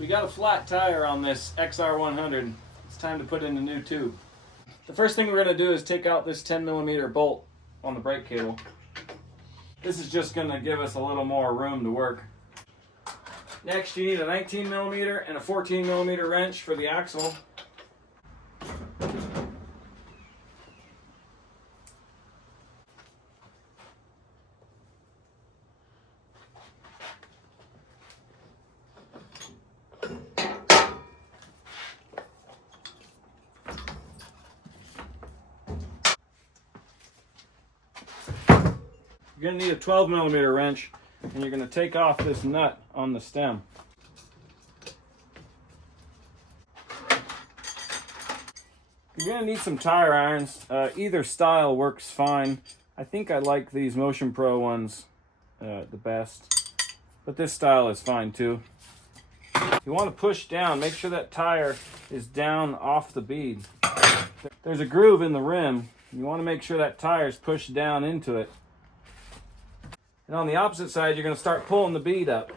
We got a flat tire on this XR100. It's time to put in a new tube. The first thing we're going to do is take out this 10mm bolt on the brake cable. This is just going to give us a little more room to work. Next, you need a 19mm and a 14mm wrench for the axle. You're going to need a 12mm wrench, and you're going to take off this nut on the stem. You're going to need some tire irons. Either style works fine. I think I like these Motion Pro ones the best, but this style is fine too. You want to push down, make sure that tire is down off the bead. There's a groove in the rim. You want to make sure that tire is pushed down into it. And on the opposite side, you're going to start pulling the bead up.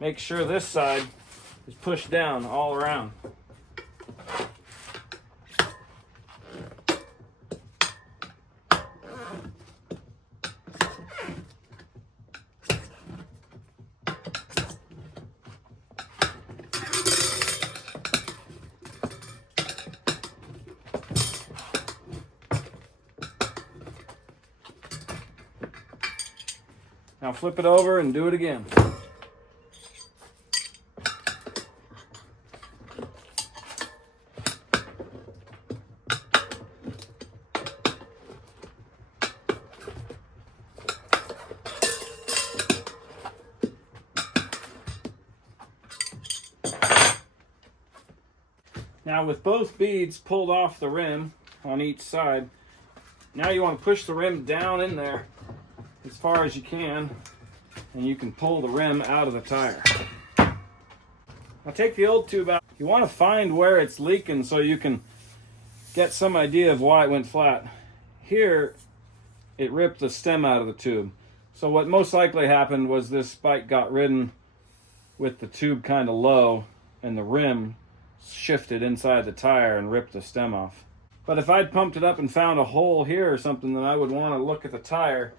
Make sure this side is pushed down all around. Now flip it over and do it again. Now with both beads pulled off the rim on each side, now you want to push the rim down in there as far as you can, and you can pull the rim out of the tire. Now take the old tube out. You want to find where it's leaking so you can get some idea of why it went flat. Here, it ripped the stem out of the tube. So what most likely happened was this bike got ridden with the tube kind of low, and the rim shifted inside the tire and ripped the stem off. But if I'd pumped it up and found a hole here or something, then I would want to look at the tire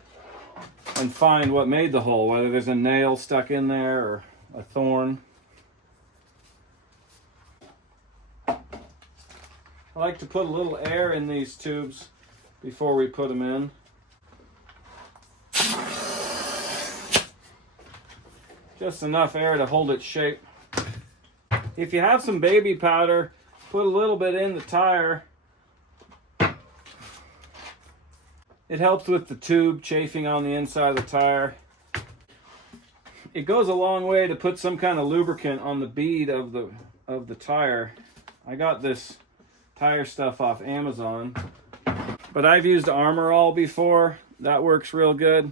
and find what made the hole, whether there's a nail stuck in there or a thorn. I like to put a little air in these tubes before we put them in. Just enough air to hold its shape. If you have some baby powder, put a little bit in the tire. It helps with the tube chafing on the inside of the tire. It goes a long way to put some kind of lubricant on the bead of the tire. I got this tire stuff off Amazon, but I've used Armor All before. That works real good.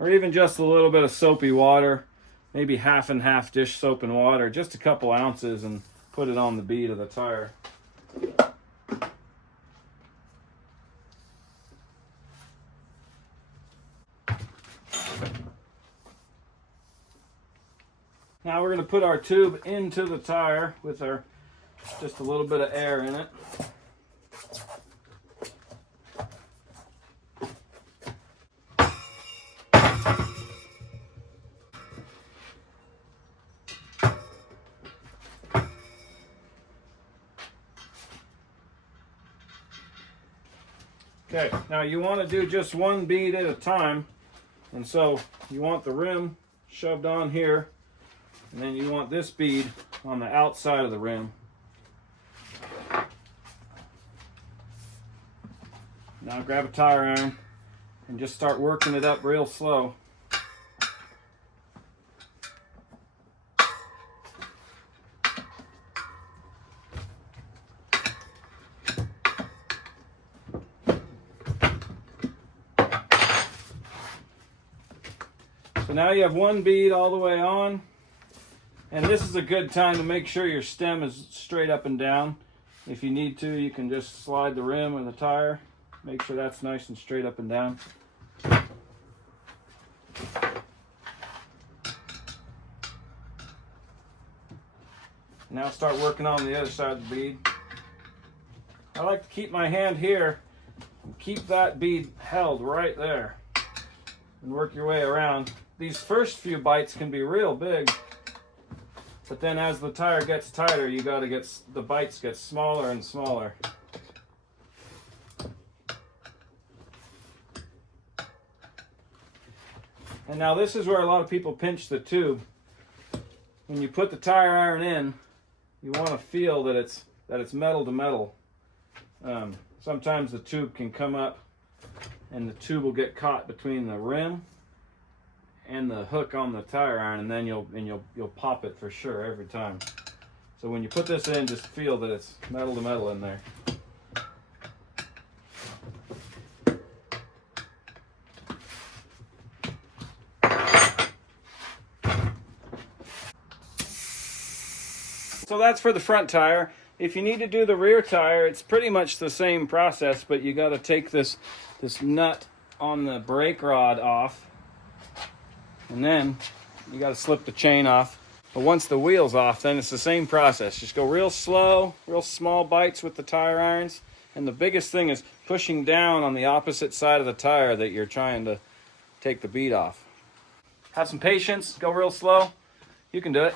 Or even just a little bit of soapy water, maybe half and half dish soap and water, just a couple ounces, and put it on the bead of the tire. Now we're going to put our tube into the tire with just a little bit of air in it. Okay, now you want to do just one bead at a time, and so you want the rim shoved on here, and then you want this bead on the outside of the rim. Now grab a tire iron and just start working it up real slow. So now you have one bead all the way on, and this is a good time to make sure your stem is straight up and down. If you need to, you can just slide the rim of the tire, make sure that's nice and straight up and down. Now start working on the other side of the bead. I like to keep my hand here and keep that bead held right there and work your way around. These first few bites can be real big, but then as the tire gets tighter, you got to get the bites get smaller and smaller. And now this is where a lot of people pinch the tube. When you put the tire iron in, you want to feel that it's metal to metal. Sometimes the tube can come up and the tube will get caught between the rim and the hook on the tire iron, and then you'll pop it for sure every time. So when you put this in, just feel that it's metal to metal in there. So that's for the front tire. If you need to do the rear tire, it's pretty much the same process, but you got to take this nut on the brake rod off, and then you got to slip the chain off. But once the wheel's off, then it's the same process. Just go real slow, real small bites with the tire irons, and the biggest thing is pushing down on the opposite side of the tire that you're trying to take the bead off. Have some patience, go real slow. You can do it.